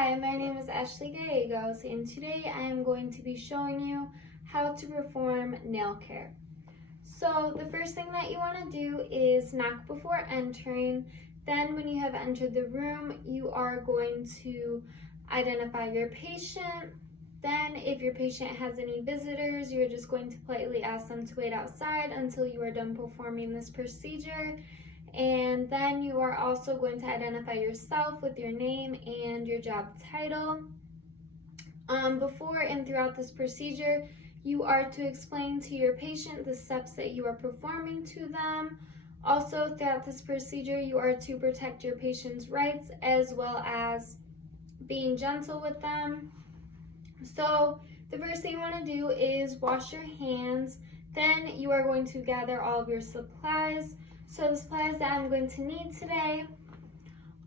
Hi, my name is Ashley Gallegos, and today I am going to be showing you how to perform nail care. So the first thing that you want to do is knock before entering. Then when you have entered the room, you are going to identify your patient. Then if your patient has any visitors, you're just going to politely ask them to wait outside until you are done performing this procedure. And then you are also going to identify yourself with your name and your job title. Before and throughout this procedure, you are to explain to your patient the steps that you are performing to them. Also, throughout this procedure, you are to protect your patient's rights as well as being gentle with them. So the first thing you want to do is wash your hands. Then you are going to gather all of your supplies. So the supplies that I'm going to need today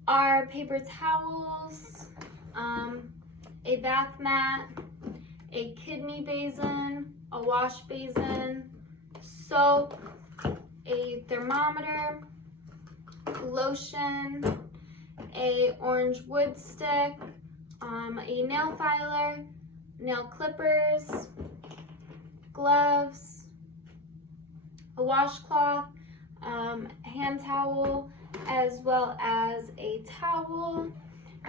are paper towels, a bath mat, a kidney basin, a wash basin, soap, a thermometer, lotion, a orange wood stick, a nail filer, nail clippers, gloves, a washcloth, hand towel, as well as a towel.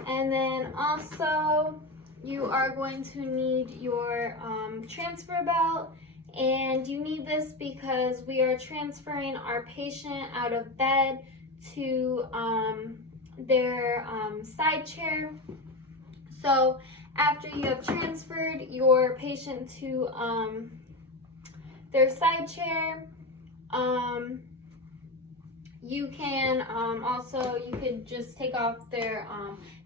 And then also you are going to need your transfer belt, and you need this because we are transferring our patient out of bed to their side chair. So after you have transferred your patient to their side chair, you can you could just take off their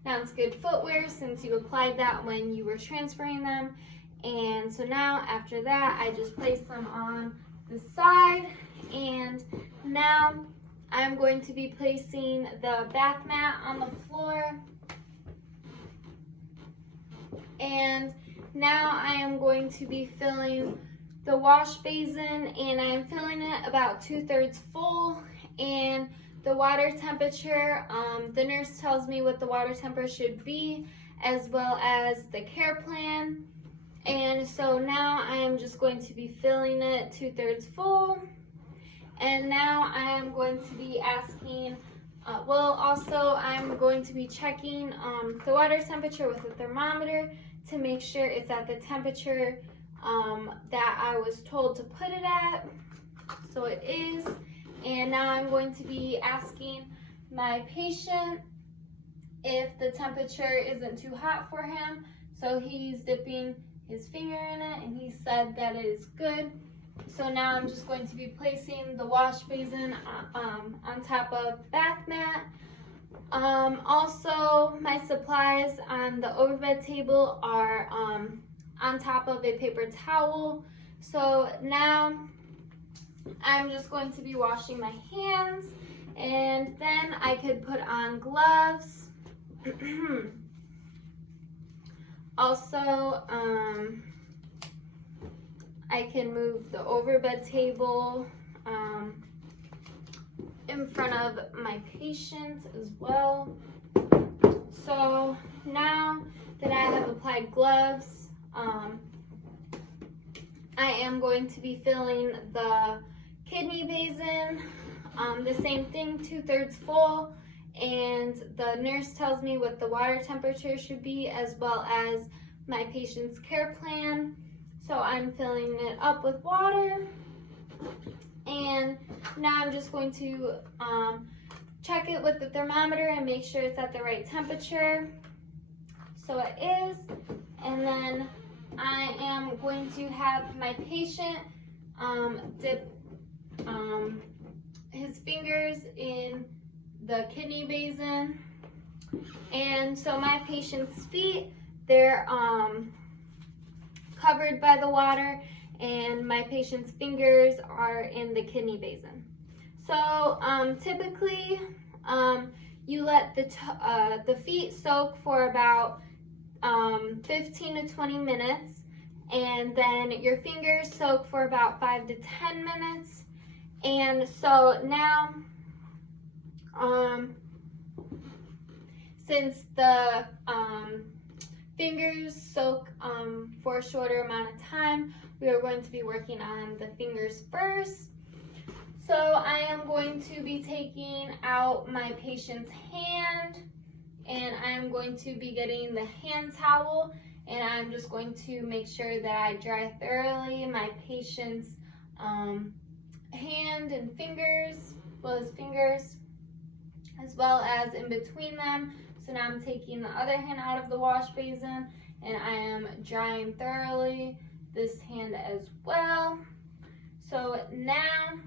non-skid footwear since you applied that when you were transferring them. And so now after that, I just place them on the side, and now I'm going to be placing the bath mat on the floor. And now I am going to be filling the wash basin, and I am filling it about 2/3 full. And the water temperature, the nurse tells me what the water temperature should be, as well as the care plan. And so now I am just going to be filling it 2/3 full. And now I am going to be asking, I'm going to be checking the water temperature with a thermometer to make sure it's at the temperature that I was told to put it at. So it is. And now I'm going to be asking my patient if the temperature isn't too hot for him. So he's dipping his finger in it, and he said that it is good. So now I'm just going to be placing the wash basin on top of the bath mat. Also, my supplies on the overbed table are on top of a paper towel. So now I'm just going to be washing my hands, and then I could put on gloves. Also, I can move the overbed table in front of my patient as well. So now that I have applied gloves, I am going to be filling the kidney basin, the same thing, 2/3 full, and the nurse tells me what the water temperature should be, as well as my patient's care plan. So I'm filling it up with water, and now I'm just going to check it with the thermometer and make sure it's at the right temperature. So it is, and then I am going to have my patient dip his fingers in the kidney basin. And so my patient's feet, they're covered by the water, and my patient's fingers are in the kidney basin. So typically you let the feet soak for about 15 to 20 minutes, and then your fingers soak for about 5 to 10 minutes. And so now since the fingers soak for a shorter amount of time, we are going to be working on the fingers first. So I am going to be taking out my patient's hand, and I am going to be getting the hand towel, and I'm just going to make sure that I dry thoroughly my patient's hand and fingers, his fingers, as well as in between them. So now I'm taking the other hand out of the wash basin, and I am drying thoroughly this hand as well. So now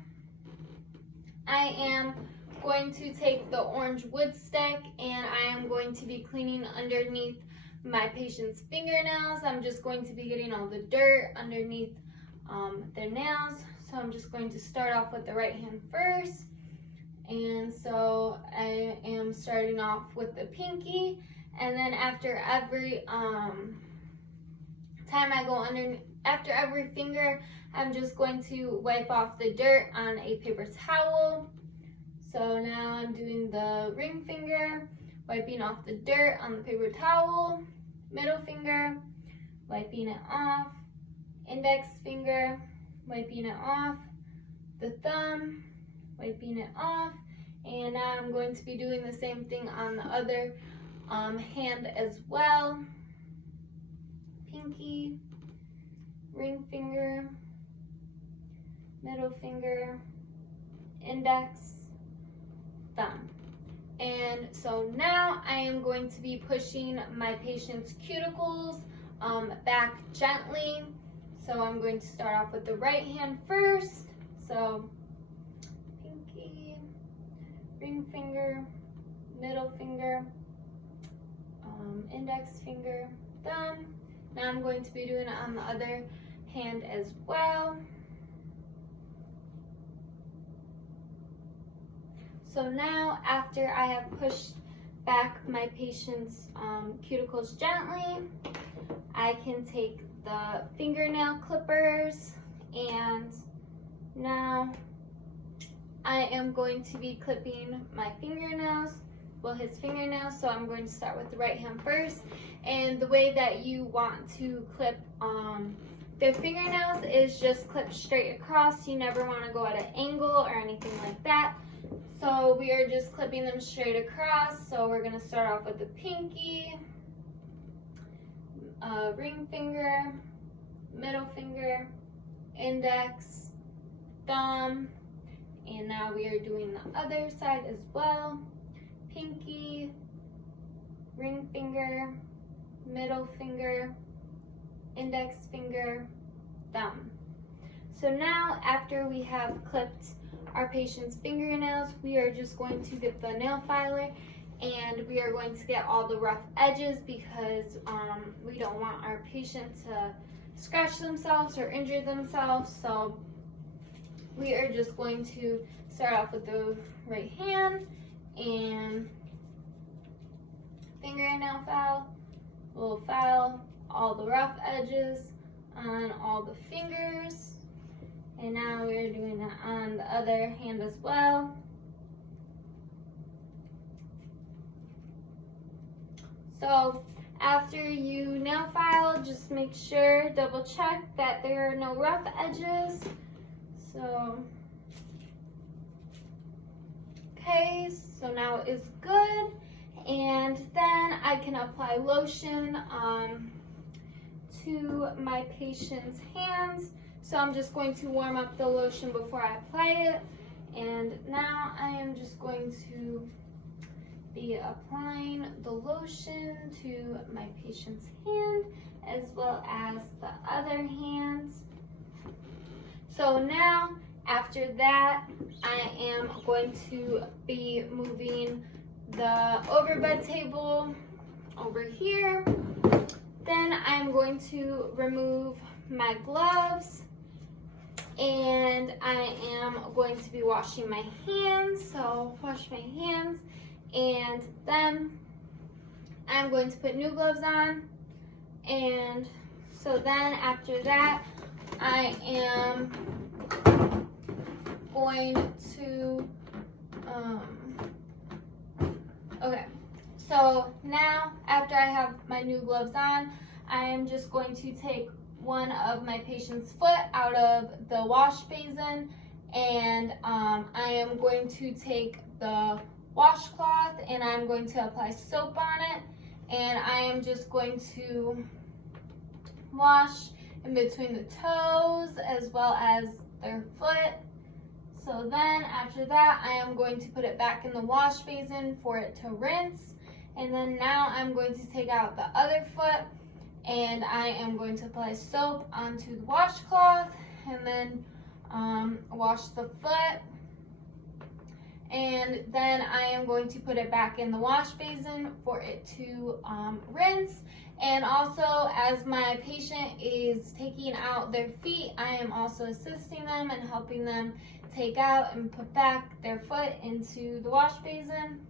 I am going to take the orange wood stick, and I am going to be cleaning underneath my patient's fingernails. I'm just going to be getting all the dirt underneath their nails. So I'm just going to start off with the right hand first. And so I am starting off with the pinky, and then after every time I go after every finger, I'm just going to wipe off the dirt on a paper towel. So now I'm doing the ring finger, wiping off the dirt on the paper towel, middle finger, wiping it off, index finger, wiping it off, the thumb, wiping it off, and now I'm going to be doing the same thing on the other hand as well. Pinky, ring finger, middle finger, index, thumb. And so now I am going to be pushing my patient's cuticles back gently. So I'm going to start off with the right hand first. So pinky, ring finger, middle finger, index finger, thumb. Now I'm going to be doing it on the other hand as well. So now, after I have pushed back my patient's cuticles gently, I can take the fingernail clippers, and now I am going to be clipping my fingernails, his fingernails. So I'm going to start with the right hand first, and the way that you want to clip their fingernails is just clip straight across. You never want to go at an angle or anything like that. So we are just clipping them straight across. So we're going to start off with the pinky, ring finger, middle finger, index, thumb, and now we are doing the other side as well. Pinky, ring finger, middle finger, index finger, thumb. So now, after we have clipped our patient's fingernails, we are just going to get the nail filer, and we are going to get all the rough edges, because we don't want our patient to scratch themselves or injure themselves. So we are just going to start off with the right hand and fingernail file. We'll file all the rough edges on all the fingers. And now we're doing that on the other hand as well. So after you nail file, just make sure, double check that there are no rough edges. So, okay, so now it's good. And then I can apply lotion to my patient's hands. So I'm just going to warm up the lotion before I apply it. And now I am just going to be applying the lotion to my patient's hand as well as the other hands. So now, after that, I am going to be moving the overbed table over here. Then I'm going to remove my gloves, and I am going to be washing my hands. So wash my hands, and then I'm going to put new gloves on. And so then after that, I am going to, okay, So now, after I have my new gloves on, I am just going to take one of my patient's foot out of the wash basin, and I am going to take the washcloth and I'm going to apply soap on it, and I am just going to wash in between the toes as well as their foot. So then after that, I am going to put it back in the wash basin for it to rinse. And then now I'm going to take out the other foot and I am going to apply soap onto the washcloth and then wash the foot. And then I am going to put it back in the wash basin for it to rinse. And also, as my patient is taking out their feet, I am also assisting them and helping them take out and put back their foot into the wash basin.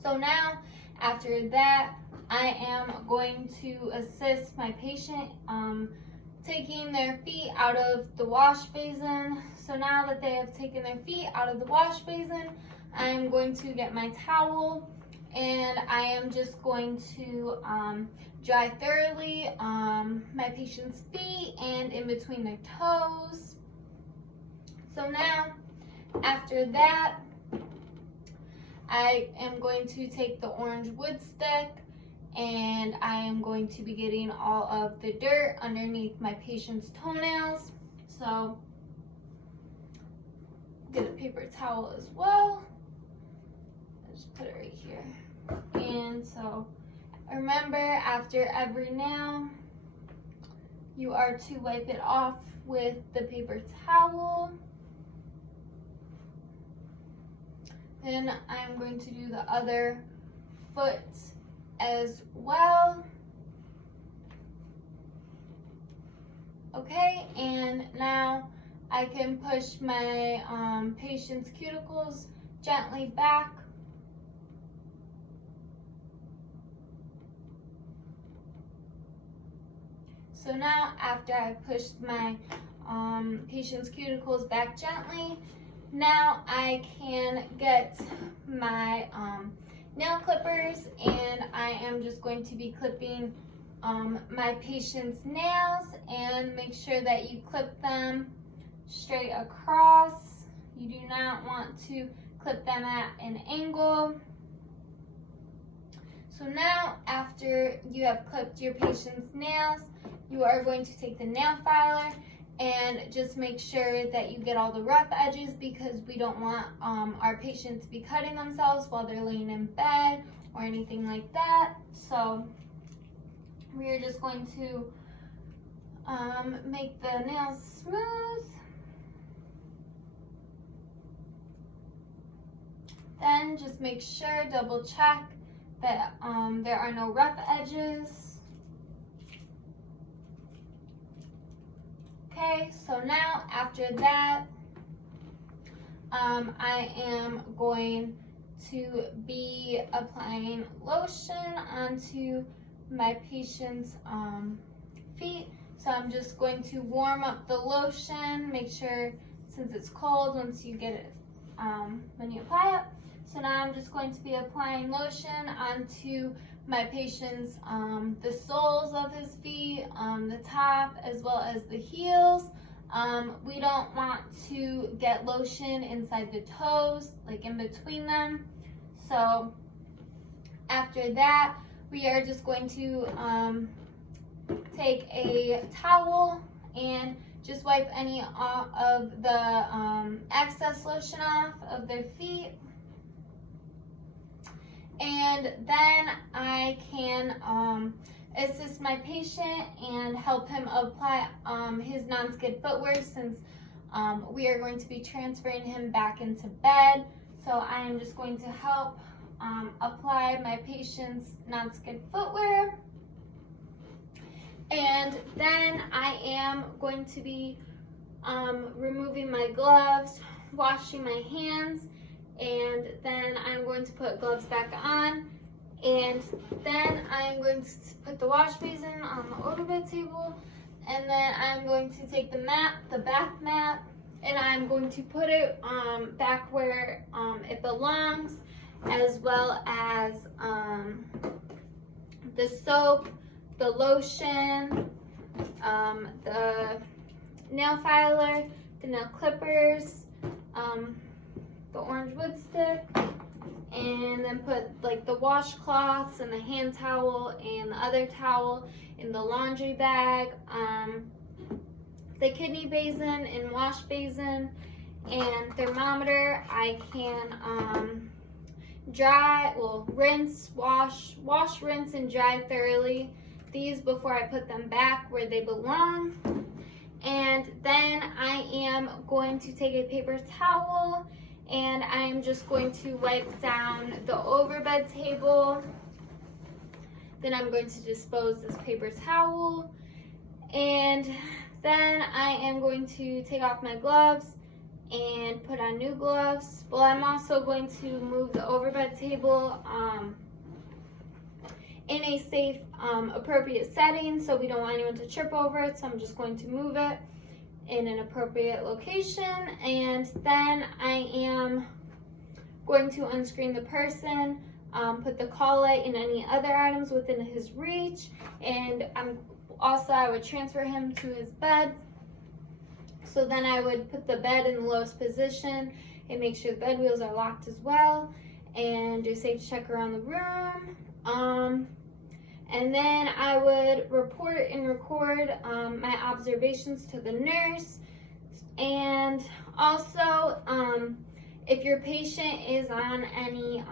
So now, after that, I am going to assist my patient taking their feet out of the wash basin. So now that they have taken their feet out of the wash basin, I am going to get my towel and I am just going to dry thoroughly my patient's feet and in between their toes. So now, after that, I am going to take the orange wood stick and I am going to be getting all of the dirt underneath my patient's toenails. So, get a paper towel as well. I'll just put it right here. And so, remember, after every nail, you are to wipe it off with the paper towel. Then I'm going to do the other foot as well. Okay, and now I can push my patient's cuticles gently back. So now, after I pushed my patient's cuticles back gently, now I can get my nail clippers and I am just going to be clipping my patient's nails, and make sure that you clip them straight across. You do not want to clip them at an angle. So now, after you have clipped your patient's nails, you are going to take the nail filer and just make sure that you get all the rough edges, because we don't want our patient to be cutting themselves while they're laying in bed or anything like that. So we are just going to make the nails smooth. Then just make sure, double check that there are no rough edges. Okay, so now after that, I am going to be applying lotion onto my patient's feet. So I'm just going to warm up the lotion, make sure, since it's cold once you get it, when you apply it. So now I'm just going to be applying lotion onto my patient's, the soles of his feet, the top, as well as the heels. We don't want to get lotion inside the toes, like in between them. So after that, we are just going to take a towel and just wipe any of the excess lotion off of their feet. And then I can assist my patient and help him apply his non-skid footwear, since we are going to be transferring him back into bed. So I am just going to help apply my patient's non-skid footwear. And then I am going to be removing my gloves, washing my hands, and then I'm going to put gloves back on, and then I'm going to put the wash basin on the odor bed table, and then I'm going to take the mat, the bath mat, and I'm going to put it back where it belongs, as well as the soap, the lotion, the nail filer, the nail clippers, the orange wood stick, and then put like the washcloths and the hand towel and the other towel in the laundry bag, the kidney basin and wash basin, and thermometer. I can rinse, wash, rinse, and dry thoroughly these before I put them back where they belong. And then I am going to take a paper towel and I'm just going to wipe down the overbed table. Then I'm going to dispose this paper towel, and then I am going to take off my gloves and put on new gloves. Well, I'm also going to move the overbed table in a safe, appropriate setting, so we don't want anyone to trip over it. So I'm just going to move it in an appropriate location, and then I am going to unscreen the person, put the collet and any other items within his reach, and I would transfer him to his bed. So then I would put the bed in the lowest position and make sure the bed wheels are locked as well, and do a safety check around the room. And then I would report and record my observations to the nurse. And also, if your patient is on any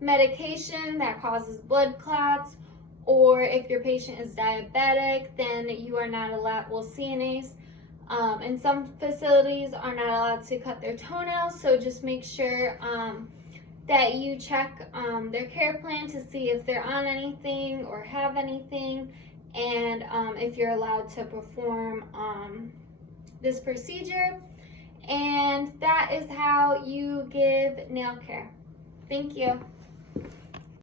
medication that causes blood clots, or if your patient is diabetic, then you are not allowed, CNAs in some facilities are not allowed to cut their toenails, so just make sure that you check their care plan to see if they're on anything or have anything, and if you're allowed to perform this procedure. And that is how you give nail care. Thank you.